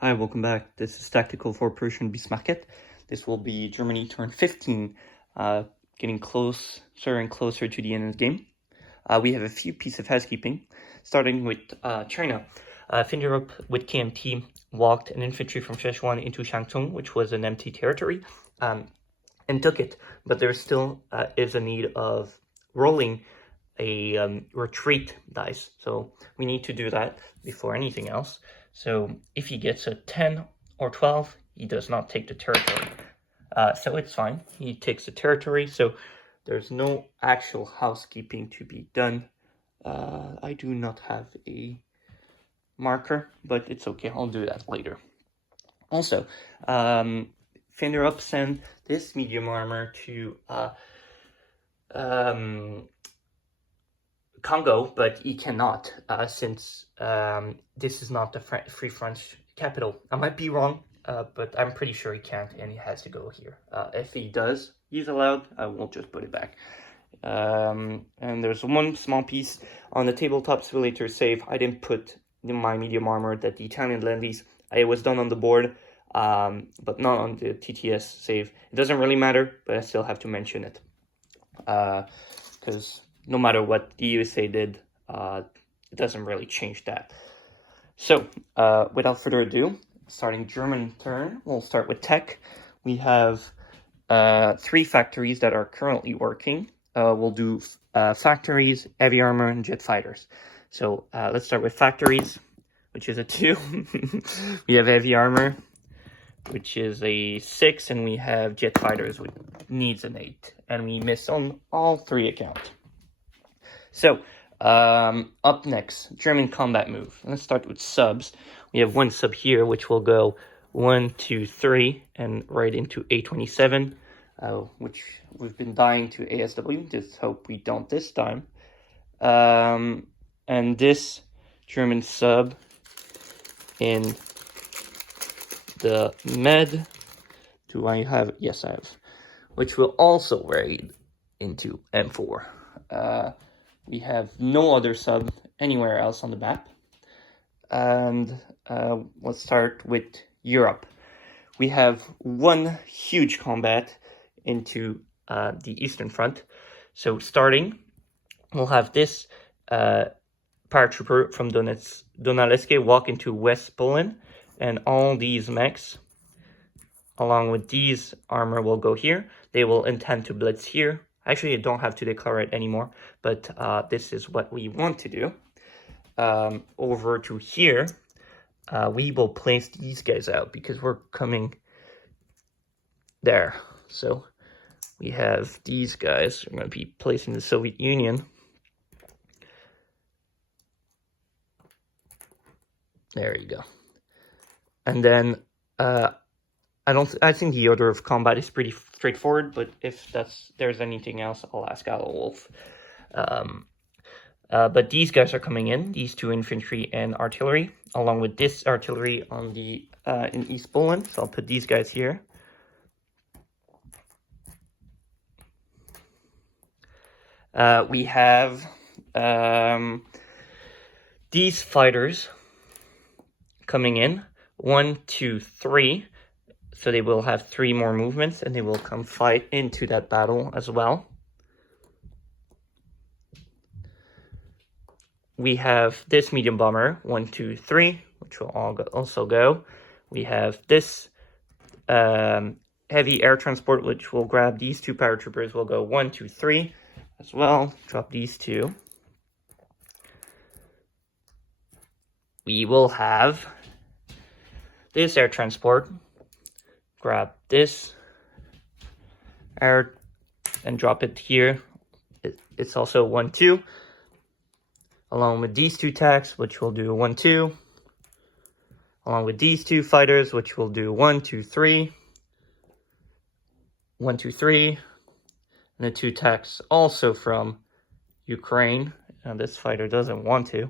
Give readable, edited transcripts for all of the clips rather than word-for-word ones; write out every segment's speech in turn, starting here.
Hi, welcome back. This is Tactical for Persian Bismarquette. This will be Germany turn 15, getting closer and closer to the end of the game. We have a few pieces of housekeeping, starting with China. Finderup with KMT walked an infantry from Szechuan into Shantung, which was an empty territory, and took it. But there still is a need of rolling a retreat dice, so we need to do that before anything else. So if he gets a 10 or 12, he does not take the territory. So it's fine. He takes the territory, so there's no actual housekeeping to be done. I do not have a marker, but it's okay. I'll do that later. Also, Finderup sent this medium armor to Congo, but he cannot since this is not the Free French capital. I might be wrong, but I'm pretty sure he can't, and he has to go here. If he does, he's allowed. I will just put it back. And there's one small piece on the tabletop simulator save. I didn't put in my medium armor that the Italian Lend-Lease. It was done on the board, but not on the TTS save. It doesn't really matter, but I still have to mention it. Because no matter what the USA did, it doesn't really change that. So, without further ado, starting German turn, we'll start with tech. We have 3 factories that are currently working. We'll do factories, heavy armor, and jet fighters. So, let's start with factories, which is a 2. We have heavy armor, which is a 6, and we have jet fighters, which needs an 8. And we missed on all 3 accounts. So, up next, German combat move. Let's start with subs. We have 1 sub here, which will go 1, 2, 3, and right into A27, which we've been dying to ASW. Just hope we don't this time. And this German sub in the med, do I have? Yes, I have. Which will also raid into M4. We have no other sub anywhere else on the map. And let's start with Europe. We have 1 huge combat into the Eastern Front. So starting, we'll have this paratrooper from Donaleske walk into West Poland. And all these mechs, along with these armor, will go here. They will intend to blitz here. Actually, I don't have to declare it anymore, but this is what we want to do. Over to here, we will place these guys out because we're coming there. So we have these guys. We're going to be placing the Soviet Union. There you go. And then I think the order of combat is pretty straightforward, but if there's anything else, I'll ask Adalwolf. But these guys are coming in, these 2 infantry and artillery, along with this artillery on the in East Poland. So I'll put these guys here. We have these fighters coming in, 1, 2, 3. So they will have 3 more movements, and they will come fight into that battle as well. We have this medium bomber, 1, 2, 3, which will also go. We have this heavy air transport, which will grab these 2 paratroopers. Will go 1, 2, 3 as well. Drop these 2. We will have this air transport. Grab this air and drop it here. It's also 1, 2. Along with these 2 tanks, which will do 1, 2. Along with these 2 fighters, which will do 1, 2, 3. 1, 2, 3. And the 2 tanks also from Ukraine. And this fighter doesn't want to.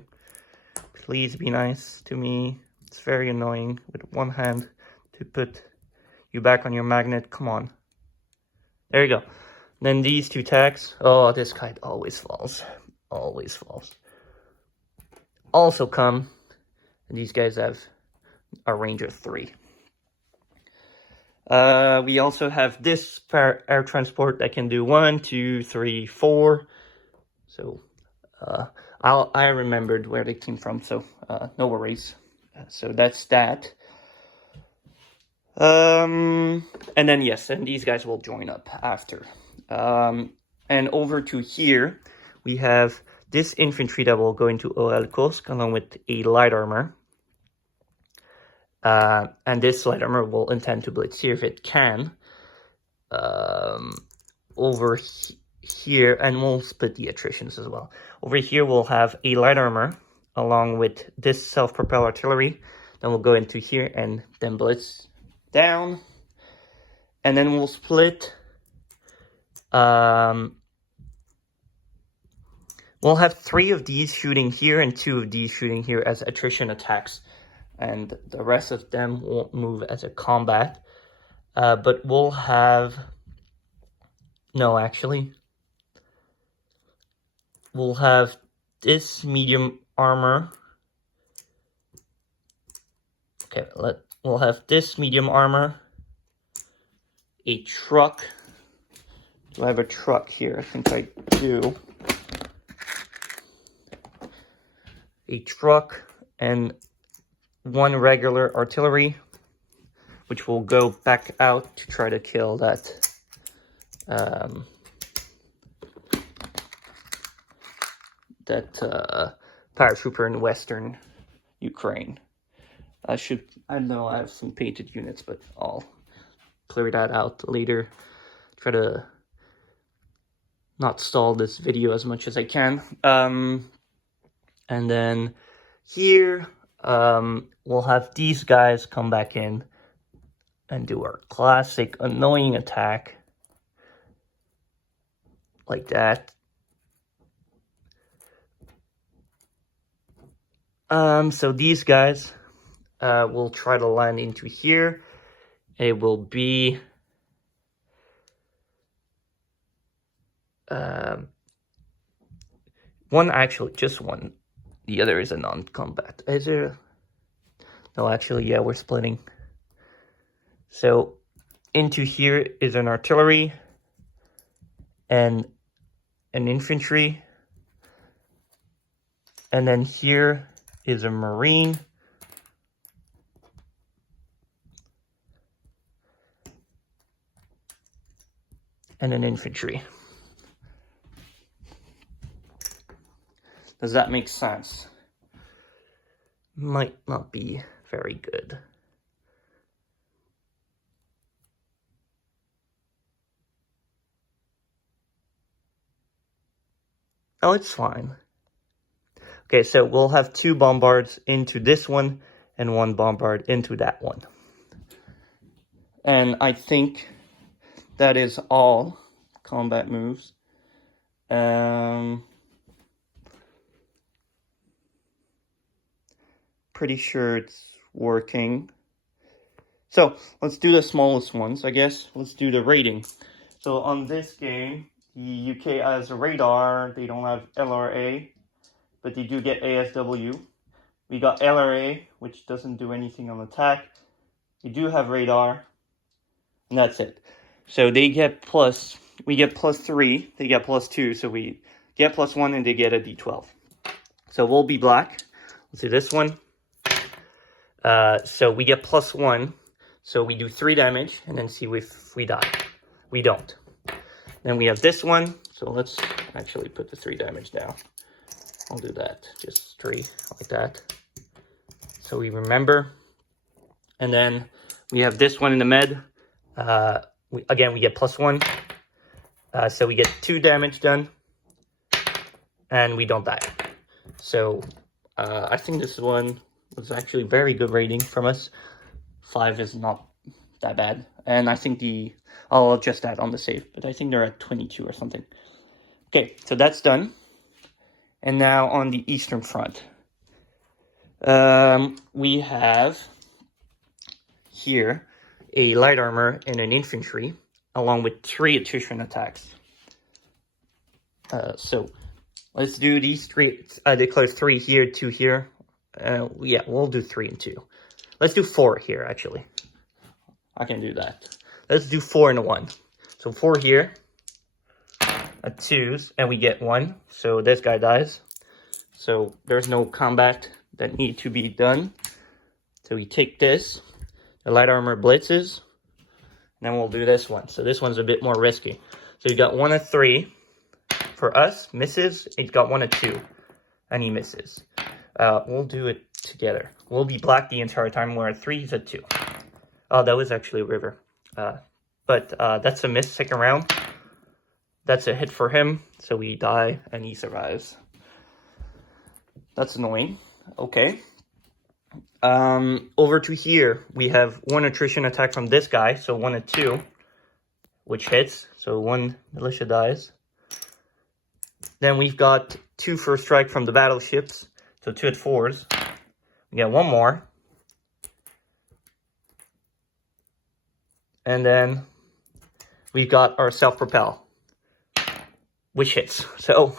Please be nice to me. It's very annoying with one hand to put you back on your magnet. Come on. There you go. Then these 2 tanks. Oh, this kite always falls. Always falls. Also come. And these guys have a range of 3. We also have this air transport that can do 1, 2, 3, 4. So I remembered where they came from, so no worries. So that's that. And then yes, and these guys will join up after. And over to here, we have this infantry that will go into Kursk along with a light armor. And this light armor will intend to blitz here if it can. Over here, and we'll split the attritions as well. Over here, we'll have a light armor along with this self-propelled artillery. Then we'll go into here and then blitz down. And then we'll split. We'll have 3 of these shooting here and 2 of these shooting here as attrition attacks. And the rest of them won't move as a combat. But we'll have... No, actually. We'll have this medium armor. Okay, we'll have this medium armor. A truck. Do I have a truck here? I think I do. A truck and 1 regular artillery, which will go back out to try to kill that paratrooper in Western Ukraine. I know I have some painted units, but I'll clear that out later. Try to not stall this video as much as I can. And then here, we'll have these guys come back in and do our classic annoying attack. Like that. So these guys will try to land into here. It will be one, actually, just one. The other is a non-combat. Is there? No, actually, yeah, we're splitting. So into here is an artillery and an infantry. And then here is a marine. And an infantry. Does that make sense? Might not be very good. Oh, it's fine. Okay, so we'll have 2 bombards into this one and 1 bombard into that one. And I think that is all combat moves. Pretty sure it's working. So let's do the smallest ones, I guess. Let's do the rating. So on this game, the UK has a radar. They don't have LRA, but they do get ASW. We got LRA, which doesn't do anything on attack. We do have radar, and that's it. So they get plus, we get +3, they get +2, so we get +1 and they get a D12. So we'll be black. Let's do this one. So we get +1, so we do 3 damage, and then see if we die. We don't. Then we have this one, so let's actually put the 3 damage down. I'll do that, just 3, like that. So we remember. And then we have this one in the med. Again, we get +1. So we get 2 damage done. And we don't die. So I think this one was actually very good rating from us. 5 is not that bad. And I think I'll adjust that on the save. But I think they're at 22 or something. Okay, so that's done. And now on the Eastern Front. We have here a light armor and an infantry, along with 3 attrition attacks. So let's do these 3. I declare 3 here, 2 here. Yeah, we'll do 3 and 2. let's do 4 here, actually. I can do that. Let's do 4 and a 1. So 4 here, a 2s, and we get 1. So this guy dies. So there's no combat that need to be done. So we take this, the light armor blitzes, and then we'll do this one. So this one's a bit more risky. So you got 1 of 3 for us, misses. He's got 1 of 2, and he misses. We'll do it together. We'll be black the entire time. We're at 3, he's at 2. Oh, that was actually a river. But that's a miss, second round. That's a hit for him, so we die, and he survives. That's annoying. Okay. Over to here, we have 1 attrition attack from this guy, so 1 of 2, which hits. So 1 militia dies. Then we've got 2 first strike from the battleships, so 2 at 4s. We get 1 more. And then we've got our self-propel, which hits. So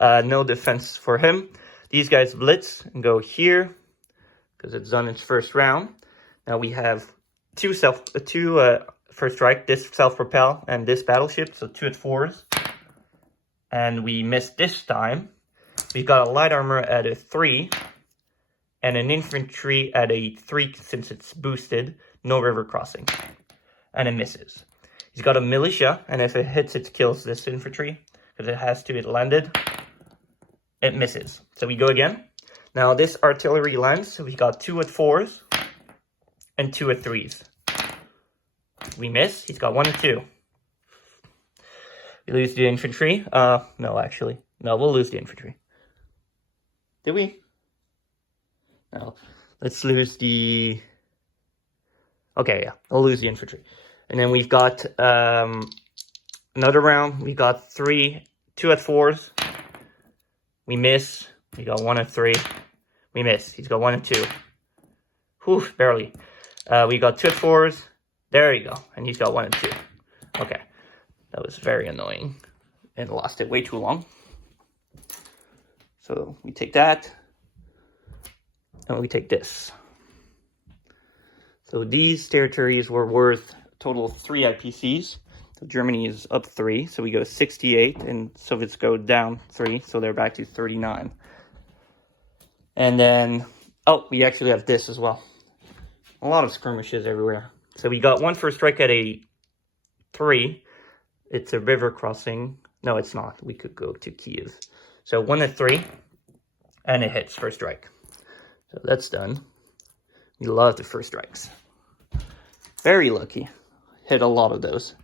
no defense for him. These guys blitz and go here because it's done its first round. Now we have 2 first strike, this self-propel and this battleship, so 2 at 4s. And we missed this time. We've got a light armor at a 3 and an infantry at a 3 since it's boosted, no river crossing. And it misses. He's got a militia, and if it hits, it kills this infantry because it has to. It landed. It misses. So we go again. Now this artillery lands. So we got 2 at 4s and 2 at 3s. We miss. He's got 1 at 2. We lose the infantry. No, actually. No, we'll lose the infantry. Did we? No. Let's lose the... Okay, yeah. We'll lose the infantry. And then we've got another round. We got 2 at 4s. We miss. We got 1 at 3. We miss. He's got 1 at 2. Whew, barely. We got 2 at 4s. There you go. And he's got 1 at 2. Okay. That was very annoying. And lost it way too long. So we take that. And we take this. So these territories were worth a total of 3 IPCs. So Germany is up 3, so we go 68, and Soviets go down 3, so they're back to 39. And then, oh, we actually have this as well. A lot of skirmishes everywhere. So we got 1 first strike at a 3. It's a river crossing. No, it's not. We could go to Kiev. So 1 at 3, and it hits first strike. So that's done. We love the first strikes. Very lucky. Hit a lot of those.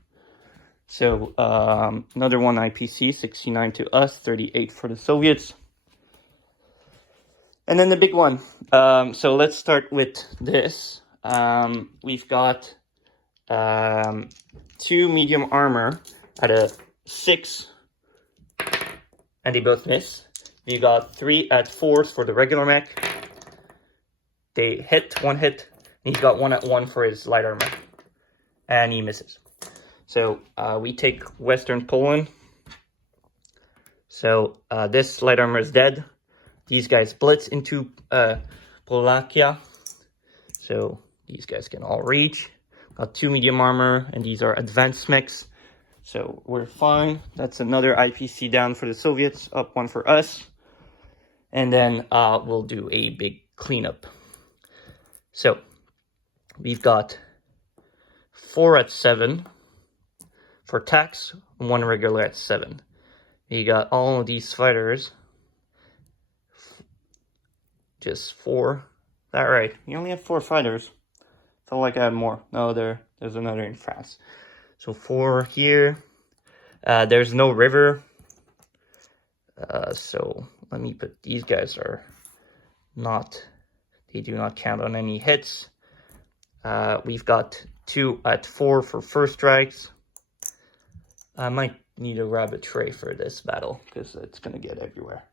So another 1 IPC, 69 to us, 38 for the Soviets. And then the big one. So let's start with this. We've got 2 medium armor at a 6, and they both miss. You got 3 at 4s for the regular mech. They hit, 1 hit, and he's got 1 at 1 for his light armor. And he misses. So we take Western Poland. So this light armor is dead. These guys blitz into Polakia. So these guys can all reach. Got 2 medium armor, and these are advanced mechs. So we're fine. That's another IPC down for the Soviets, up 1 for us. And then we'll do a big cleanup. So we've got 4 at 7 for tax, 1 regular at 7. You got all of these fighters. Just 4. Is that right? You only have 4 fighters. Felt like I had more. No, there's another in France. So 4 here. There's no river. So let me put, these guys are not, they do not count on any hits. We've got 2 at 4 for first strikes. I might need to grab a tray for this battle because it's going to get everywhere.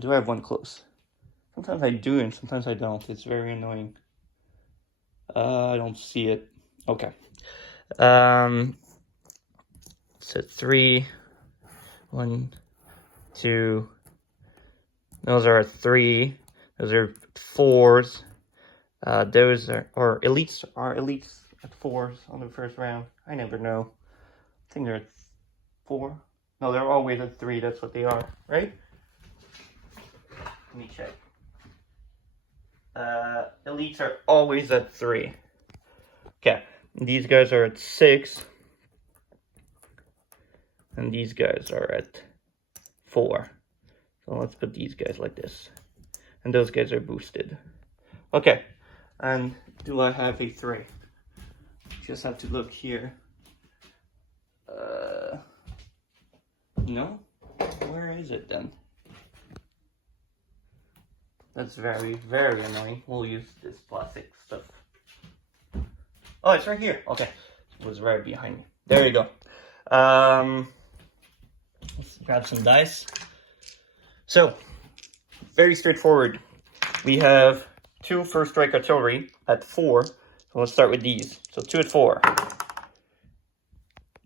Do I have 1 close? Sometimes I do and sometimes I don't. It's very annoying. I don't see it. Okay. So 3, 1, 2. Those are 3. Those are 4s. Those are elites at 4s on the first round. I never know. I think they're at 4. No, they're always at 3. That's what they are, right? Let me check. Elites are always at 3. Okay, these guys are at 6. And these guys are at 4. So let's put these guys like this. And those guys are boosted. Okay, and do I have a 3? Just have to look here. No? Where is it then? That's very, very annoying. We'll use this plastic stuff. Oh, it's right here. Okay, it was right behind me. There you go. Let's grab some dice. So, very straightforward. We have 2 first strike artillery at 4. So let's start with these. So 2 at 4.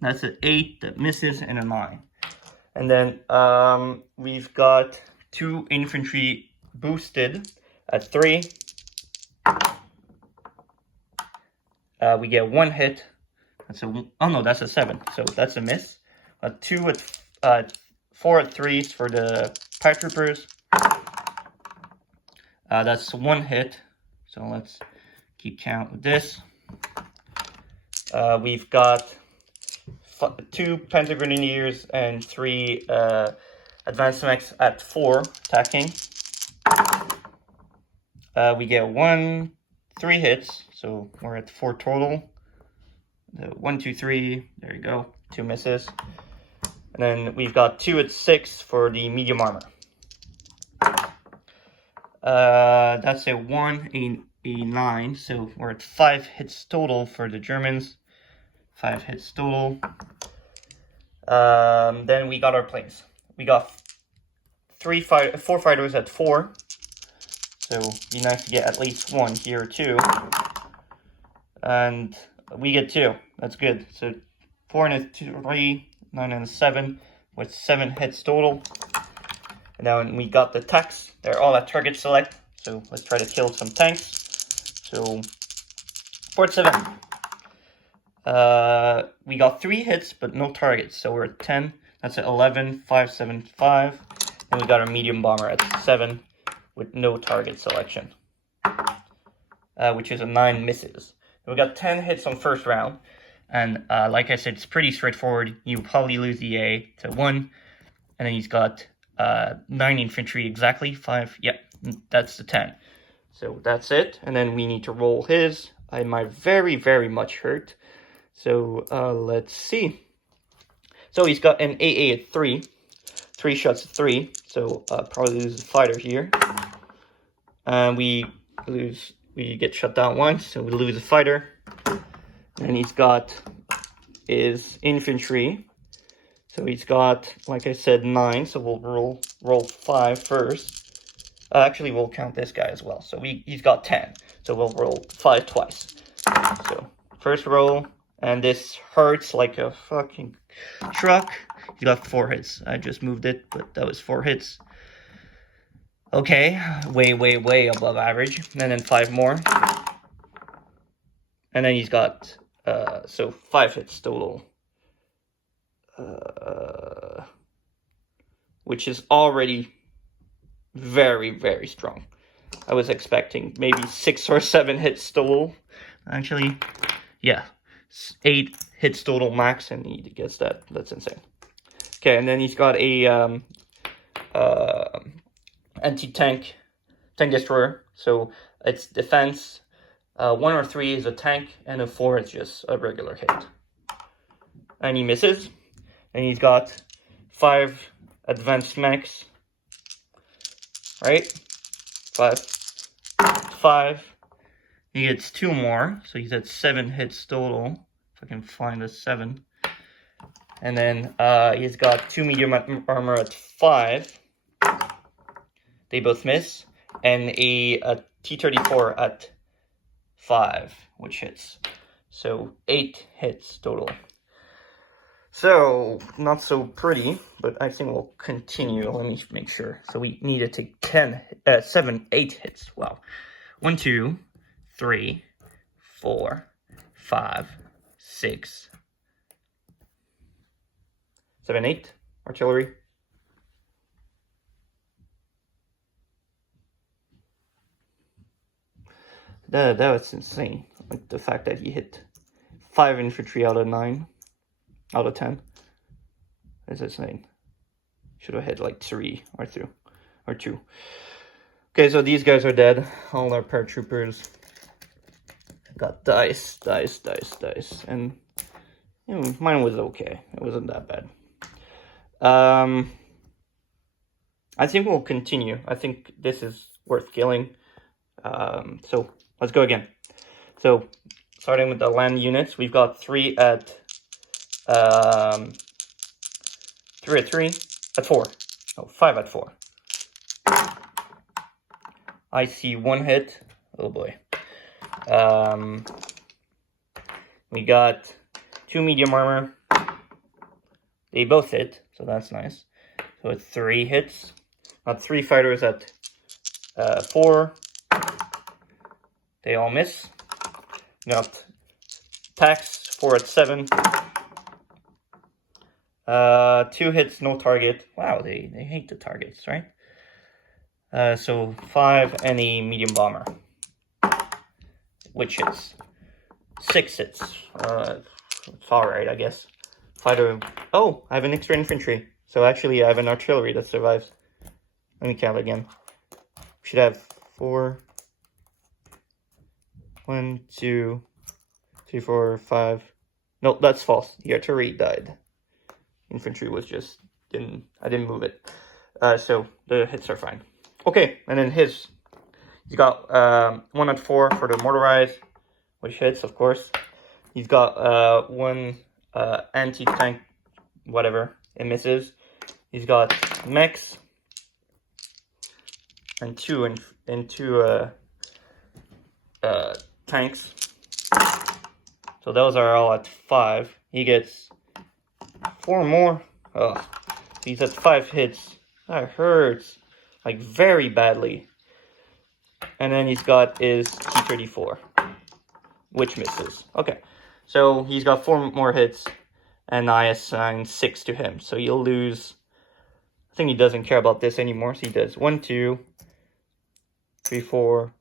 That's an 8 that misses and a 9. And then we've got 2 infantry boosted at 3. We get 1 hit. That's a, oh no, that's a 7. So that's a miss. 2 at 4 at 3s for the paratroopers. That's 1 hit. So let's keep count with this. We've got 2 Pentagrenadiers and 3 advanced mechs at 4 attacking. We get 3 hits, so we're at 4 total. 1, 2, 3. There you go. 2 misses. And then we've got 2 at 6 for the medium armor. That's a 1, a 9, so we're at 5 hits total for the Germans. 5 hits total. Then we got our planes. We got 4 fighters at 4. So it'd be nice to get at least 1 here too. And we get 2. That's good. So 4 and a 3, 9 and a 7 with 7 hits total. And then we got the tanks. They're all at target select. So let's try to kill some tanks. So 4 at 7. We got 3 hits but no targets. So we're at 10. That's at 11, 5, 7, 5. And we got our medium bomber at 7 with no target selection. Which is a 9 misses. We got 10 hits on first round. And like I said, it's pretty straightforward. You probably lose the A to 1. And then he's got 9 infantry exactly. 5, yeah, that's the 10. So that's it. And then we need to roll his. I might very, very much hurt. So let's see. So he's got an AA at 3. 3 shots at 3. So probably lose the fighter here. And we get shut down once. So we lose a fighter. And he's got his infantry. So he's got, like I said, 9. So we'll roll 5 first. Actually, we'll count this guy as well. So he's got 10. So we'll roll 5 twice. So first roll. And this hurts like a fucking truck. He got 4 hits. I just moved it, but that was 4 hits. Okay, way, way, way above average. And then 5 more. And then he's got, so 5 hits total. Which is already very, very strong. I was expecting maybe 6 or 7 hits total. Actually, yeah. 8 hits total max, and he gets that. That's insane. Okay, and then he's got a anti-tank destroyer. So it's defense. 1 or 3 is a tank, and a 4 is just a regular hit. And he misses. And he's got 5 advanced mechs. Right? 5. He gets 2 more, so he's at 7 hits total. If I can find a 7. And then he's got 2 medium armor at 5. They both miss. And a T-34 at 5, which hits. So 8 hits total. So, not so pretty, but I think we'll continue. Let me make sure. So we need to take 8 hits. Wow. 1, 2, 3, 4, 5, 6, 7, 8 artillery. That was insane. Like the fact that he hit 5 infantry out of 9, out of 10. That's insane. Should have hit like 3 or 2 or 2. Okay, so these guys are dead. All our paratroopers got dice, and you know, mine was okay. It wasn't that bad. I think we'll continue. I think this is worth killing. So let's go again. So starting with the land units, we've got 3 at 3 at 4. Oh, 5 at 4. I see 1 hit. Oh boy. We got 2 medium armor. They both hit, so that's nice. So it's 3 hits. Got 3 fighters at 4. They all miss. Got tax 4 at 7. 2 hits, no target. Wow, they hate the targets, right? So 5 and a medium bomber, which hits. 6 hits. It's alright, I guess. Fighter. Oh, I have an extra infantry. So actually, I have an artillery that survives. Let me count again. We should have 4. 1, 2, 3, 4, 5. No, that's false. The artillery died. Infantry was just I didn't move it. So the hits are fine. Okay, and then he's got 1 at 4 for the mortarized, which hits, of course. He's got 1 anti-tank, whatever, it misses. He's got mechs and 2 tanks. So those are all at 5. He gets 4 more. Oh, he's at 5 hits. That hurts. Like, very badly. And then he's got his T-34, which misses. Okay, so he's got 4 more hits, and I assign 6 to him. So you'll lose... I think he doesn't care about this anymore, so he does 1, 2, 3, 4.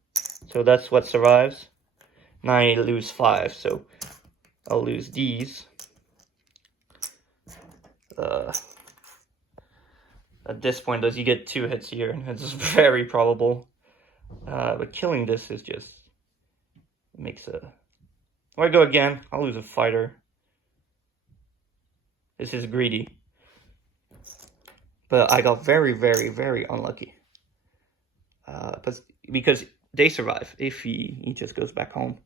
So that's what survives. Now I lose 5, so I'll lose these. At this point, does he get 2 hits here? It's very probable. But killing this is just... It makes a... Or I go again, I'll lose a fighter. This is greedy. But I got very, very, very unlucky. But because they survive. If he just goes back home,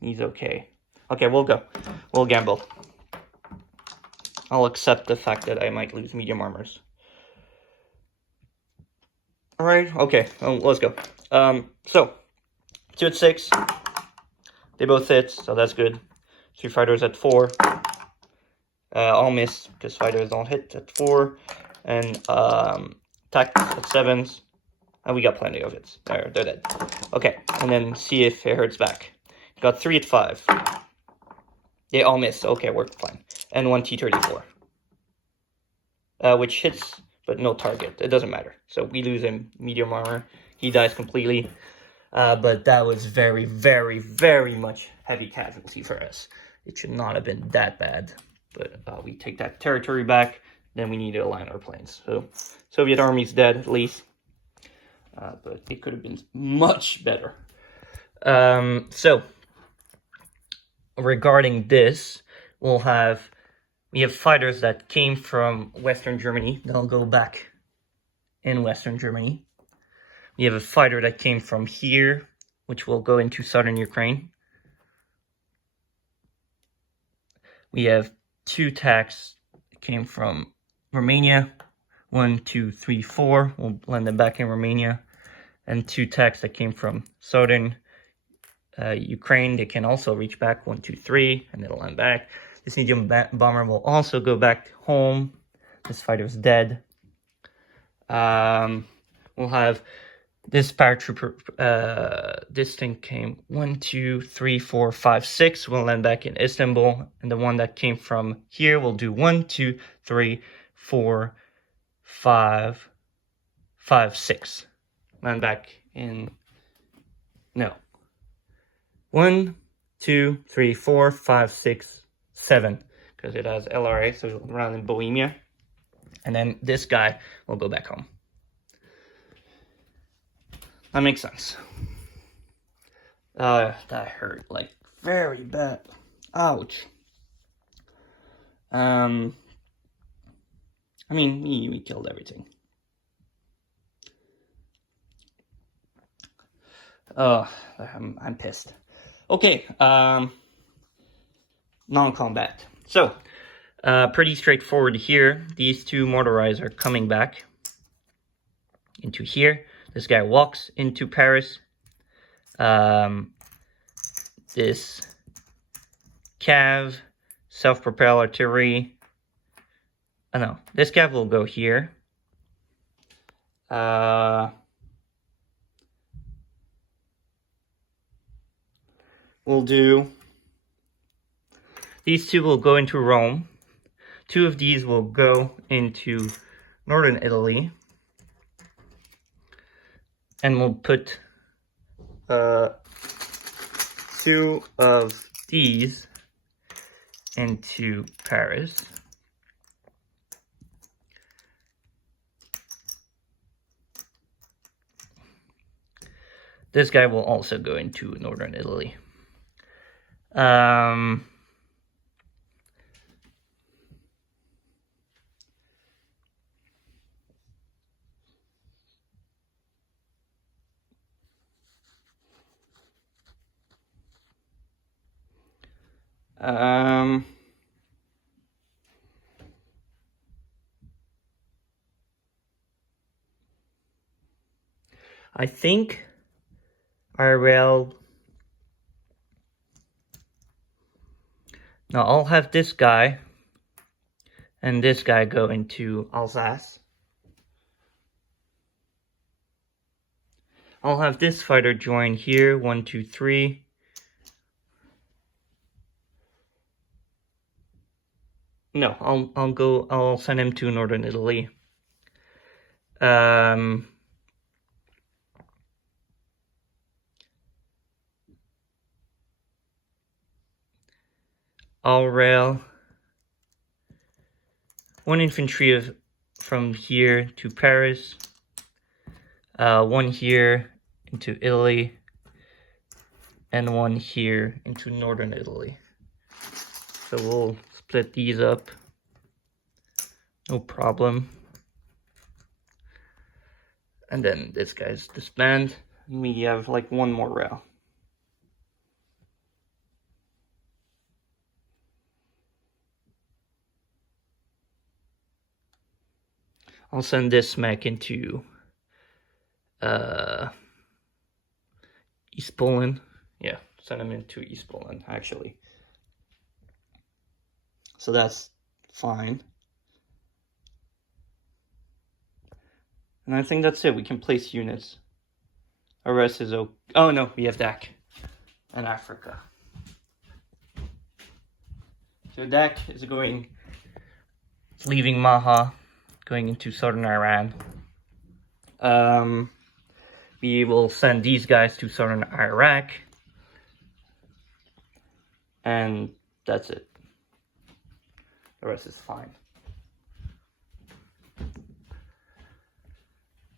he's okay. Okay, we'll go. We'll gamble. I'll accept the fact that I might lose medium armors. Alright, okay, let's go. So, 2 at 6. They both hit, so that's good. 2 fighters at 4. All miss, because fighters don't hit at 4. And attacks at 7s. And we got plenty of hits. They're dead. Okay, and then see if it hurts back. Got 3 at 5. They all miss. Okay, we're fine. And 1 T-34. Which hits, but no target. It doesn't matter. So we lose him medium armor. He dies completely. But that was very, very, very much heavy casualty for us. It should not have been that bad. But we take that territory back. Then we need to align our planes. So Soviet army's dead, at least. But it could have been much better. So regarding this, we have fighters that came from Western Germany. They'll go back in Western Germany. We have a fighter that came from here, which will go into southern Ukraine. We have 2 attacks that came from Romania. 1, 2, 3, 4. We'll land them back in Romania. And 2 attacks that came from southern Ukraine. They can also reach back 1, 2, 3, and it'll land back. This medium bomber will also go back home. This fighter's dead. We'll have This paratrooper, this thing came 1, 2, 3, 4, 5, 6. We'll land back in Istanbul, and the one that came from here will do 1, 2, 3, 4, 5, 5, 6. Land back in. No. 1, 2, 3, 4, 5, 6, 7. Because it has LRA, so it'll run in Bohemia. And then this guy will go back home. That makes sense. That hurt, like, very bad. Ouch. I mean, we killed everything. Oh, I'm pissed. Okay, non-combat. So, pretty straightforward here. These two motorized are coming back into here. This guy walks into Paris. This cav, self-propelled artillery. Oh no, this cav will go here. We'll do. These two will go into Rome. Two of these will go into northern Italy. And we'll put two of these into Paris. This guy will also go into northern Italy. I think I will. Now I'll have this guy and this guy go into Alsace. I'll have this fighter join here. 1, 2, 3. No, I'll send him to northern Italy. I'll rail 1 infantry from here to Paris, 1 here into Italy, and 1 here into northern Italy. So we'll split these up, no problem. And then this guy's disband, and we have like 1 more rail. I'll send this mech into East Poland. Yeah, send him into East Poland, actually. So that's fine. And I think that's it. We can place units. Our rest is okay. Oh no, we have DAC and Africa. So DAC is leaving Maha, going into southern Iran. We will send these guys to southern Iraq. And that's it. The rest is fine.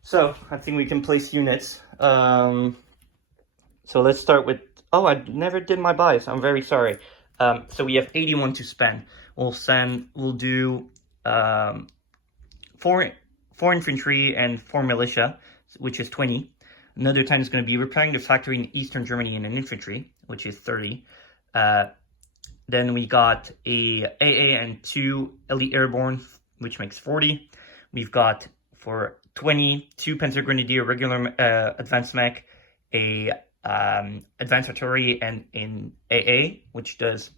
So, I think we can place units. So let's start with... Oh, I never did my buys. I'm very sorry. So we have 81 to spend. We'll do 4 infantry and 4 militia, which is 20. Another time is going to be repairing the factory in Eastern Germany in an infantry, which is 30. Then we got a AA and 2 elite airborne, which makes 40. We've got for 20, 2 Panzer Grenadier regular advanced mech, a advanced artillery, and in AA, which does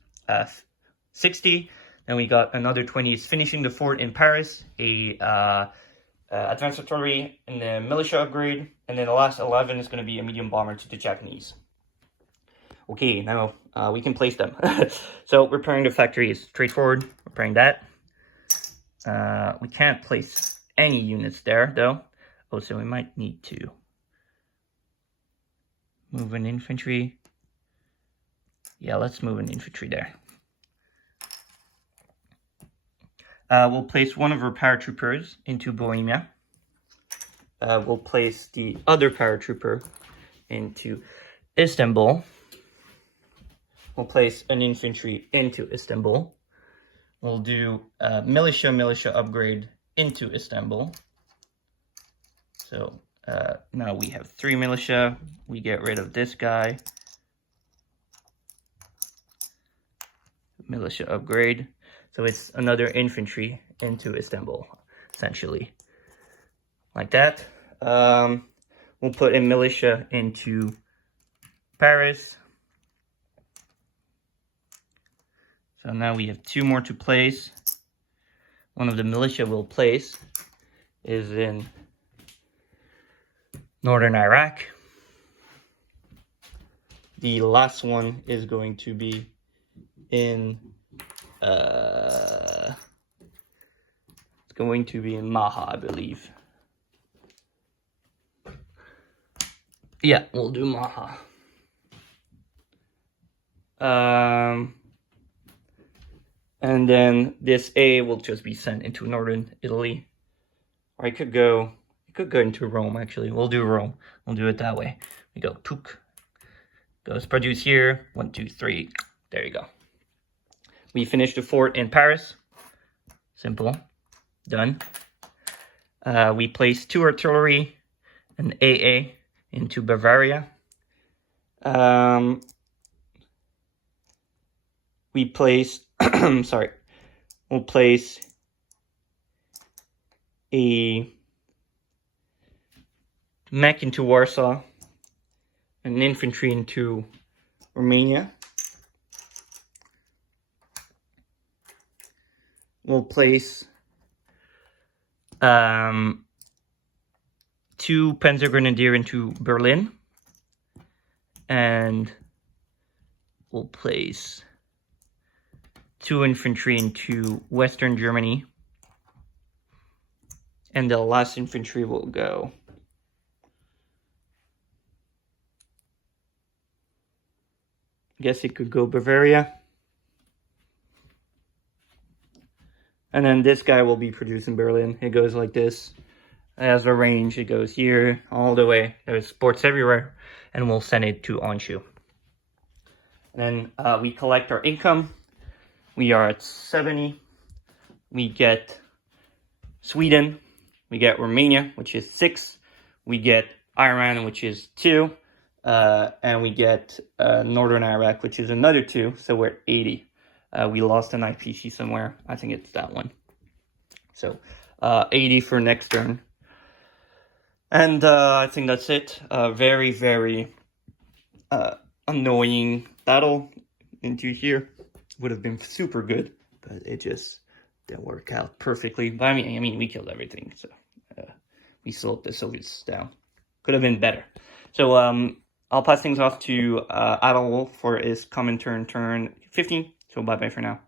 60. Then we got another 20 is finishing the fort in Paris, a advanced artillery and the militia upgrade, and then the last 11 is going to be a medium bomber to the Japanese. Okay, now we can place them. So repairing the factory is straightforward. Repairing that. We can't place any units there though. Oh, so we might need to move an infantry. Yeah, let's move an infantry there. We'll place one of our paratroopers into Bohemia. We'll place the other paratrooper into Istanbul. We'll place an infantry into Istanbul. We'll do militia upgrade into Istanbul. So now we have 3 militia. We get rid of this guy. Militia upgrade. So it's another infantry into Istanbul, essentially. Like that. We'll put a militia into Paris. So now we have 2 more to place. One of the militia we'll place is in northern Iraq. The last one is going to be in it's going to be in Maha, I believe. Yeah, we'll do Maha. And then this A will just be sent into northern Italy. Or it could go into Rome, actually. We'll do Rome. We'll do it that way. We go Tuk. Goes produce here. 1, 2, 3. There you go. We finished the fort in Paris. Simple. Done. We placed 2 artillery and AA into Bavaria. We placed, sorry, we'll place a mech into Warsaw, and infantry into Romania. We'll place 2 Panzer Grenadier into Berlin, and we'll place 2 infantry into Western Germany, and the last infantry will go I guess it could go Bavaria. And then this guy will be produced in Berlin. It goes like this. It has a range. It goes here all the way. There's ports everywhere. And we'll send it to Anshu. And then we collect our income. We are at 70. We get Sweden. We get Romania, which is 6. We get Iran, which is 2. And we get Northern Iraq, which is another 2. So we're at 80. We lost an IPC somewhere. I think it's that one. So 80 for next turn. And I think that's it. Very, very annoying battle into here. Would have been super good, but it just didn't work out perfectly. But I mean, we killed everything, so we slowed the Soviets down. Could have been better. So I'll pass things off to Adalwolf for his Comintern turn 15. So bye-bye for now.